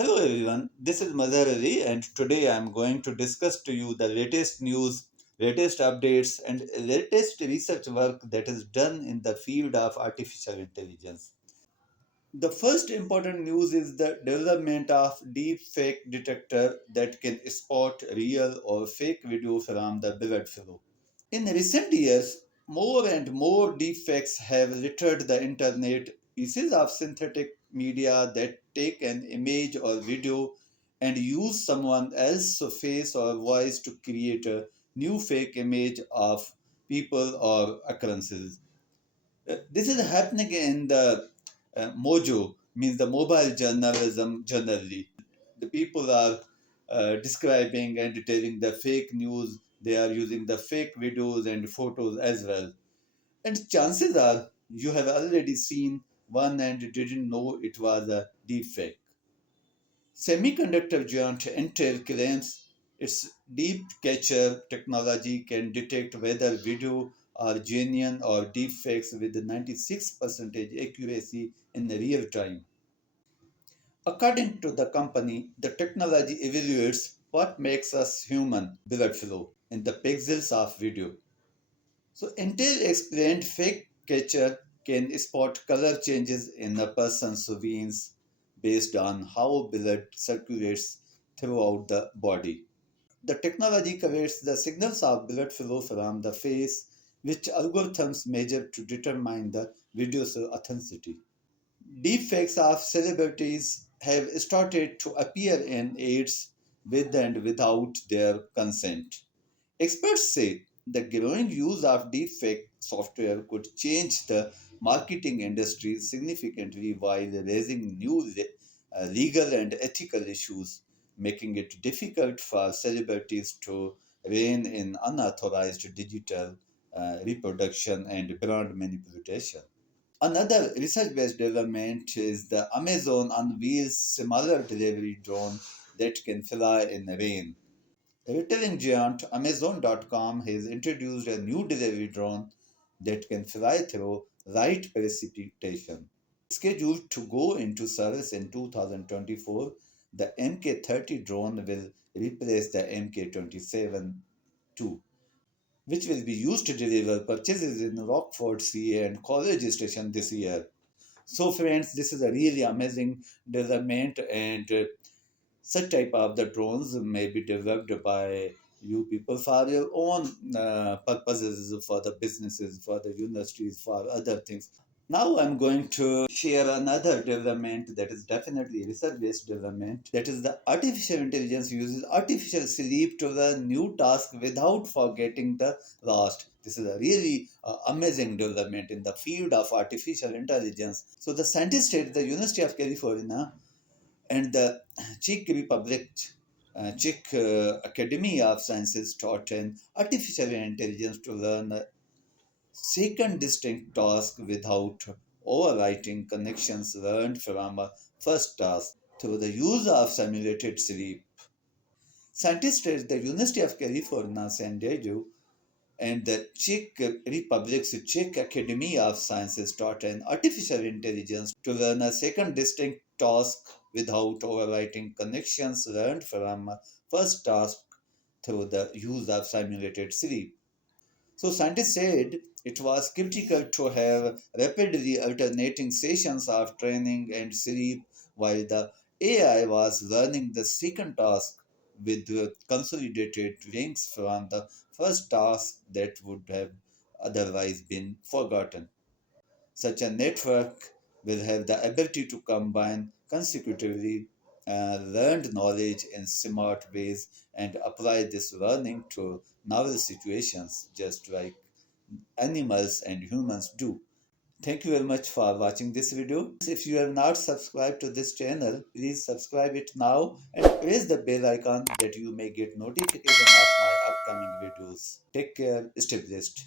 Hello everyone, this is Mazhar Ali and today I am going to discuss to you the latest news, latest updates and latest research work that is done in the field of artificial intelligence. The first important news is the development of deepfake detector that can spot real or fake video from the blood flow. In recent years, more and more deepfakes have littered the internet. Pieces of synthetic media that take an image or video and use someone else's face or voice to create a new fake image of people or occurrences. This is happening in the mojo, means the mobile journalism generally. The people are describing and detailing the fake news. They are using the fake videos and photos as well. And chances are you have already seen one and didn't know it was a deep fake. Semiconductor giant Intel claims its deep catcher technology can detect whether video are genuine or deepfakes with 96% accuracy in real time. According to the company, the technology evaluates what makes us human blood flow in the pixels of video. So Intel explained fake catcher can spot color changes in a person's veins based on how blood circulates throughout the body. The technology covers the signals of blood flow from the face, which algorithms measure to determine the video's authenticity. Deepfakes of celebrities have started to appear in ads with and without their consent. Experts say the growing use of deepfake software could change the marketing industry significantly while raising new legal and ethical issues, making it difficult for celebrities to rein in unauthorized digital reproduction and brand manipulation. Another research-based development is the Amazon unveils similar delivery drone that can fly in rain. Retailing giant Amazon.com has introduced a new delivery drone that can fly through light precipitation. Scheduled to go into service in 2024, the MK30 drone will replace the MK27 2, which will be used to deliver purchases in Rockford, CA and College Station this year. So, friends, this is a really amazing development, and such type of the drones may be developed by you people for your own purposes, for the businesses, for the universities, for other things. Now I'm going to share another development that is definitely research-based development. That is the artificial intelligence uses artificial sleep to learn new tasks without forgetting the last. This is a really amazing development in the field of artificial intelligence. So the scientists at the University of California and the Czech Republic, Czech Academy of Sciences taught an artificial intelligence to learn a second distinct task without overwriting connections learned from a first task through the use of simulated sleep. Scientists at the University of California, San Diego, and the Czech Republic's Czech Academy of Sciences taught an artificial intelligence to learn a second distinct task without overwriting connections learned from a first task through the use of simulated sleep. So scientists said it was critical to have rapidly alternating sessions of training and sleep while the AI was learning the second task with the consolidated links from the first task that would have otherwise been forgotten. Such a network will have the ability to combine consecutively learned knowledge in smart ways and apply this learning to novel situations, just like animals and humans do. Thank you very much for watching this video. If you have not subscribed to this channel, please subscribe it now and press the bell icon that you may get notification of my upcoming videos. Take care, stay blessed.